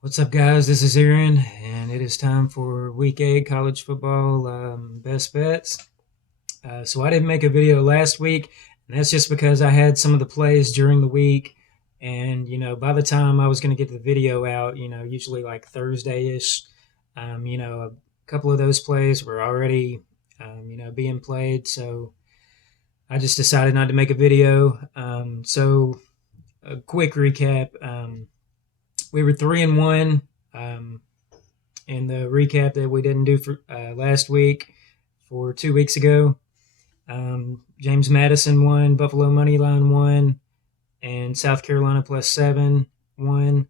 What's up, guys? This is Aaron, and it is time for Week 8 college football best bets. So I didn't make a video last week, and that's just because I had some of the plays during the week. And, by the time I was going to get the video out, usually like Thursday ish, a couple of those plays were already, being played. So I just decided not to make a video. So a quick recap. We were 3-1. Um, in the recap that we didn't do for last week for 2 weeks ago. James Madison won, Buffalo Moneyline won, and South Carolina +7 won.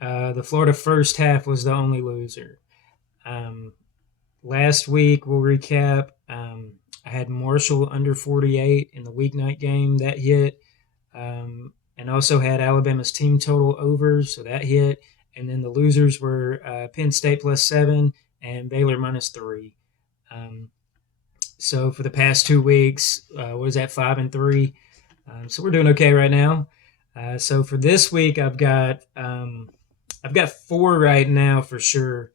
The Florida first half was the only loser. Um, Last week, we'll recap. I had Marshall under 48 in the weeknight game. That hit. And also had Alabama's team total over, so that hit. And then the losers were Penn State +7 and Baylor -3. Um, so for the past 2 weeks, what is that, 5-3? So we're doing okay right now. So for this week, I've got four right now for sure.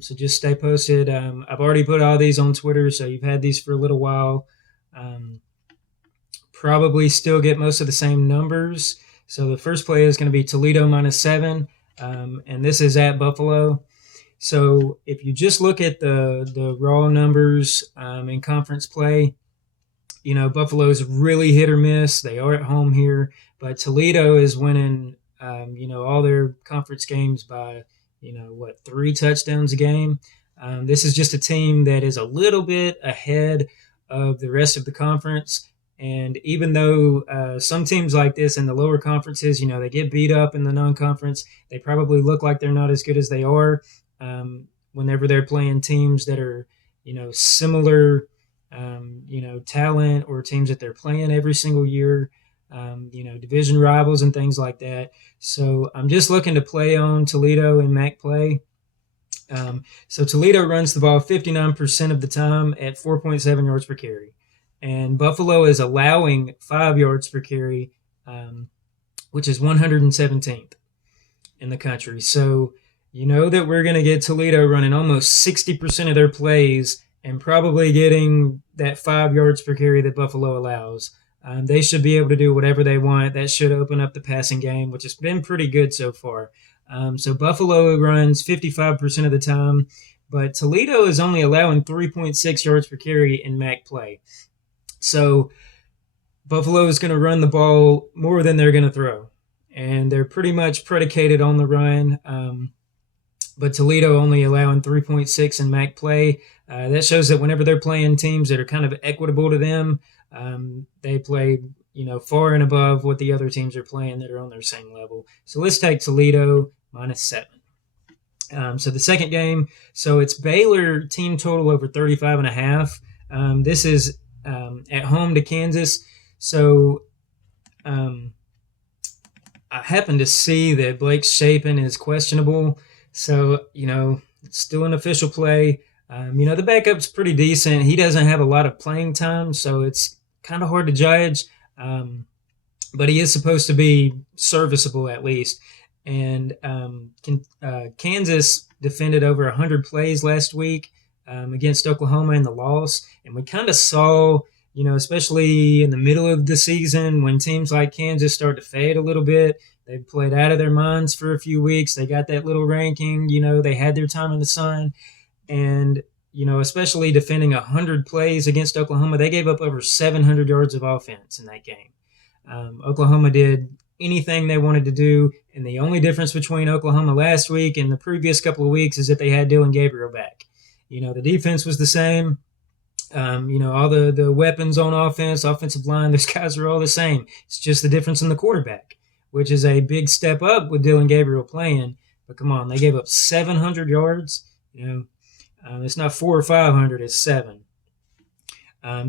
So just stay posted. I've already put all these on Twitter, so you've had these for a little while. Probably still get most of the same numbers. So the first play is going to be Toledo -7, and this is at Buffalo. So if you just look at the raw numbers in conference play, Buffalo's really hit or miss. They are at home here, but Toledo is winning, all their conference games by, 3 touchdowns a game. This is just a team that is a little bit ahead of the rest of the conference. And even though some teams like this in the lower conferences, they get beat up in the non-conference, they probably look like they're not as good as they are whenever they're playing teams that are, similar, talent, or teams that they're playing every single year, division rivals and things like that. So I'm just looking to play on Toledo and MAC play. So Toledo runs the ball 59% of the time at 4.7 yards per carry. And Buffalo is allowing 5 yards per carry, which is 117th in the country. So you know that we're going to get Toledo running almost 60% of their plays and probably getting that 5 yards per carry that Buffalo allows. They should be able to do whatever they want. That should open up the passing game, which has been pretty good so far. So Buffalo runs 55% of the time, but Toledo is only allowing 3.6 yards per carry in MAC play. So Buffalo is going to run the ball more than they're going to throw, and they're pretty much predicated on the run. But Toledo only allowing 3.6 in MAC play. That shows that whenever they're playing teams that are kind of equitable to them, they play, far and above what the other teams are playing that are on their same level. So let's take Toledo -7. So the second game, so it's Baylor team total over 35.5. This is at home to Kansas. So I happen to see that Blake Shapen is questionable. So, it's still an official play. The backup's pretty decent. He doesn't have a lot of playing time, so it's kind of hard to judge. But he is supposed to be serviceable at least. And Kansas defended over 100 plays last week against Oklahoma in the loss. And we kind of saw, especially in the middle of the season when teams like Kansas start to fade a little bit. They played out of their minds for a few weeks. They got that little ranking. They had their time in the sun. And, especially defending 100 plays against Oklahoma, they gave up over 700 yards of offense in that game. Oklahoma did anything they wanted to do. And the only difference between Oklahoma last week and the previous couple of weeks is that they had Dylan Gabriel back. The defense was the same. All the weapons on offense, offensive line, those guys are all the same. It's just the difference in the quarterback, which is a big step up with Dylan Gabriel playing. But come on, they gave up 700 yards. It's not 400 or 500, it's 7.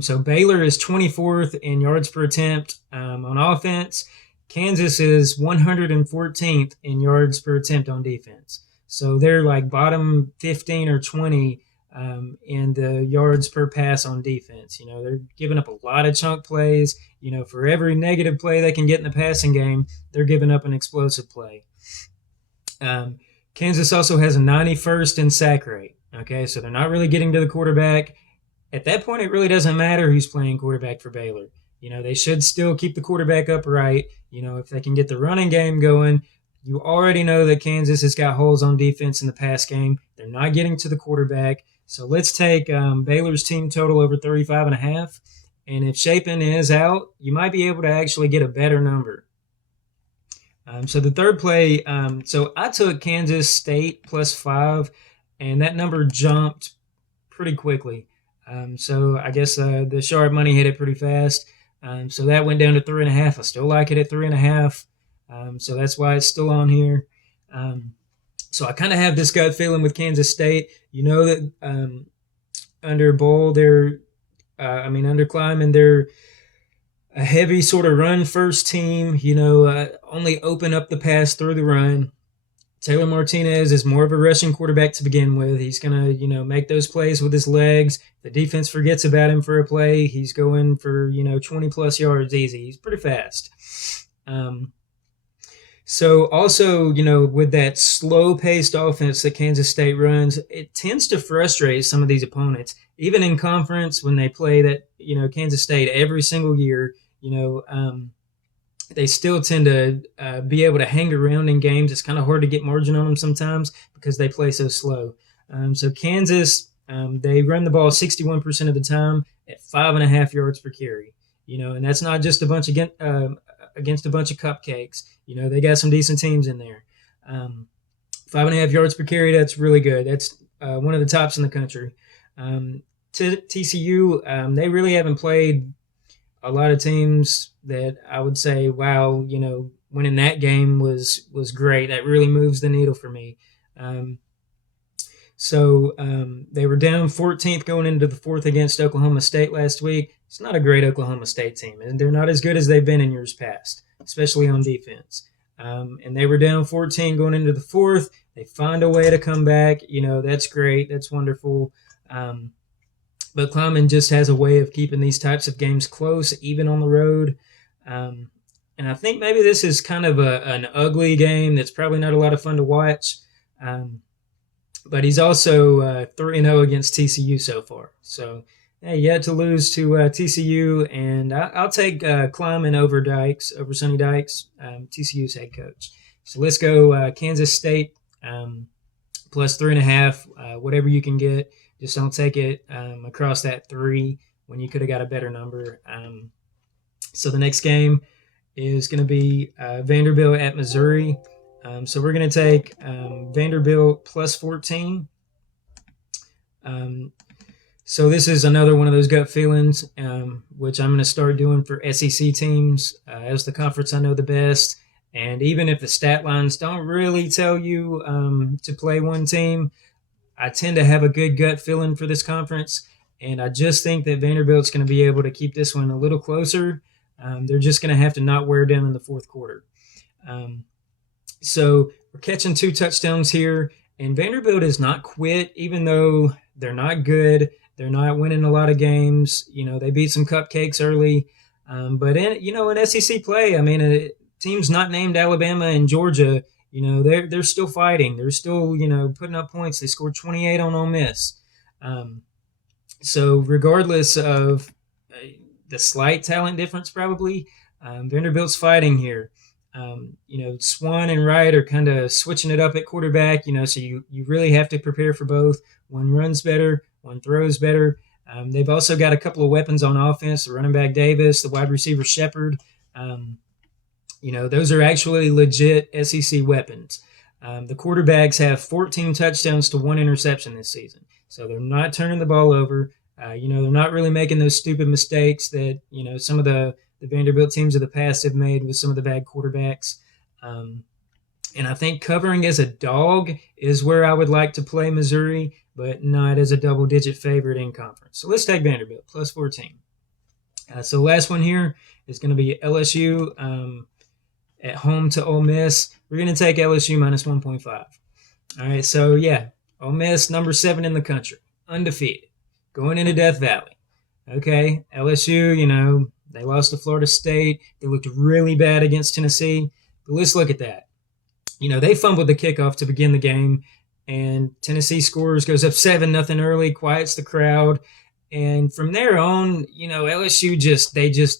So Baylor is 24th in yards per attempt on offense. Kansas is 114th in yards per attempt on defense. So they're like bottom 15 or 20 in the yards per pass on defense. They're giving up a lot of chunk plays. For every negative play they can get in the passing game, they're giving up an explosive play. Kansas also has a 91st in sack rate. Okay, so they're not really getting to the quarterback. At that point, it really doesn't matter who's playing quarterback for Baylor. They should still keep the quarterback upright. If they can get the running game going, you already know that Kansas has got holes on defense in the pass game. They're not getting to the quarterback. So let's take Baylor's team total over 35.5. And if Chapin is out, you might be able to actually get a better number. So the third play, so I took Kansas State +5, and that number jumped pretty quickly. So I guess the sharp money hit it pretty fast. So that went down to 3.5. I still like it at 3.5. So that's why it's still on here. So I kind of have this gut feeling with Kansas State. That under Bowl, under Kleiman, they're a heavy sort of run first team. Only open up the pass through the run. Taylor Martinez is more of a rushing quarterback to begin with. He's going to, make those plays with his legs. The defense forgets about him for a play. He's going for, 20-plus yards easy. He's pretty fast. So also, with that slow-paced offense that Kansas State runs, it tends to frustrate some of these opponents. Even in conference, when they play that, Kansas State every single year, they still tend to be able to hang around in games. It's kind of hard to get margin on them sometimes because they play so slow. So Kansas, they run the ball 61% of the time at 5.5 yards per carry. And that's not just a bunch against a bunch of cupcakes. They got some decent teams in there. 5.5 yards per carry, that's really good. That's one of the tops in the country. TCU, they really haven't played a lot of teams that I would say, wow, winning that game was great. That really moves the needle for me. So they were down 14th going into the fourth against Oklahoma State last week. It's not a great Oklahoma State team, and they're not as good as they've been in years past, especially on defense. And they were down 14 going into the fourth. They find a way to come back. That's great. That's wonderful. But Kleiman just has a way of keeping these types of games close, even on the road. And I think maybe this is kind of an ugly game that's probably not a lot of fun to watch. But he's also 3-0 against TCU so far. So yet to lose to TCU. And I'll take Kleiman over Sonny Dykes, TCU's head coach. So let's go Kansas State +3.5, whatever you can get. Just don't take it across that 3 when you could have got a better number. So the next game is going to be Vanderbilt at Missouri. So we're going to take Vanderbilt +14. So this is another one of those gut feelings, which I'm going to start doing for SEC teams. As the conference I know the best. And even if the stat lines don't really tell you to play one team, I tend to have a good gut feeling for this conference, and I just think that Vanderbilt's going to be able to keep this one a little closer. They're just going to have to not wear down in the fourth quarter. So we're catching 2 touchdowns here, and Vanderbilt has not quit, even though they're not good. They're not winning a lot of games. They beat some cupcakes early. But in SEC play, teams not named Alabama and Georgia, they're still fighting. They're still, putting up points. They scored 28 on Ole Miss. So regardless of the slight talent difference, probably, Vanderbilt's fighting here. Swan and Wright are kind of switching it up at quarterback, so you really have to prepare for both. One runs better, one throws better. They've also got a couple of weapons on offense, the running back Davis, the wide receiver Shepard. Those are actually legit SEC weapons. The quarterbacks have 14 touchdowns to 1 interception this season. So they're not turning the ball over. They're not really making those stupid mistakes that, some of the Vanderbilt teams of the past have made with some of the bad quarterbacks. And I think covering as a dog is where I would like to play Missouri, but not as a double-digit favorite in conference. So let's take Vanderbilt, +14. So the last one here is going to be LSU at home to Ole Miss. We're going to take LSU -1.5. All right, so Ole Miss, number 7 in the country, undefeated, going into Death Valley. Okay, LSU, they lost to Florida State. They looked really bad against Tennessee. But let's look at that. They fumbled the kickoff to begin the game, and Tennessee scores, goes up 7-0 early, quiets the crowd. And from there on, LSU just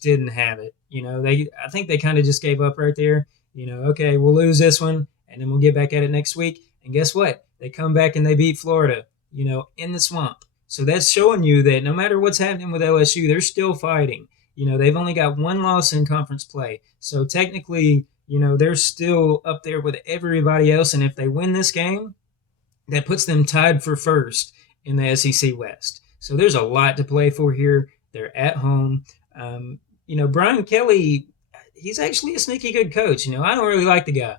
didn't have it. I think they kind of just gave up right there. Okay, we'll lose this one, and then we'll get back at it next week. And guess what? They come back and they beat Florida, in the swamp. So that's showing you that no matter what's happening with LSU, they're still fighting. They've only got one loss in conference play. So technically, they're still up there with everybody else. And if they win this game, that puts them tied for first in the SEC West. So there's a lot to play for here. They're at home. Brian Kelly, he's actually a sneaky good coach. I don't really like the guy.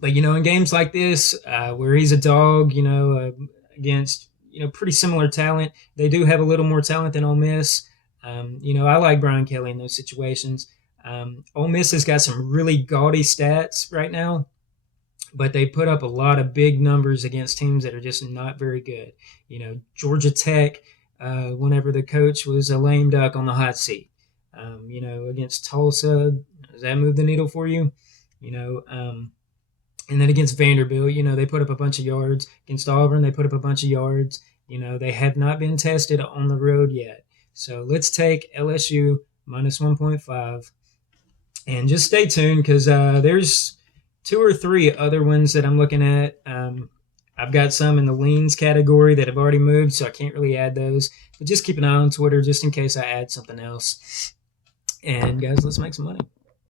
But, in games like this, where he's a dog, against, pretty similar talent, they do have a little more talent than Ole Miss. I like Brian Kelly in those situations. Ole Miss has got some really gaudy stats right now, but they put up a lot of big numbers against teams that are just not very good. Georgia Tech, whenever the coach was a lame duck on the hot seat. Against Tulsa, does that move the needle for you? And then against Vanderbilt, they put up a bunch of yards. Against Auburn, they put up a bunch of yards. They have not been tested on the road yet. So let's take LSU minus 1.5. And just stay tuned because there's 2 or 3 other ones that I'm looking at. I've got some in the leans category that have already moved, so I can't really add those. But just keep an eye on Twitter just in case I add something else. And guys, let's make some money.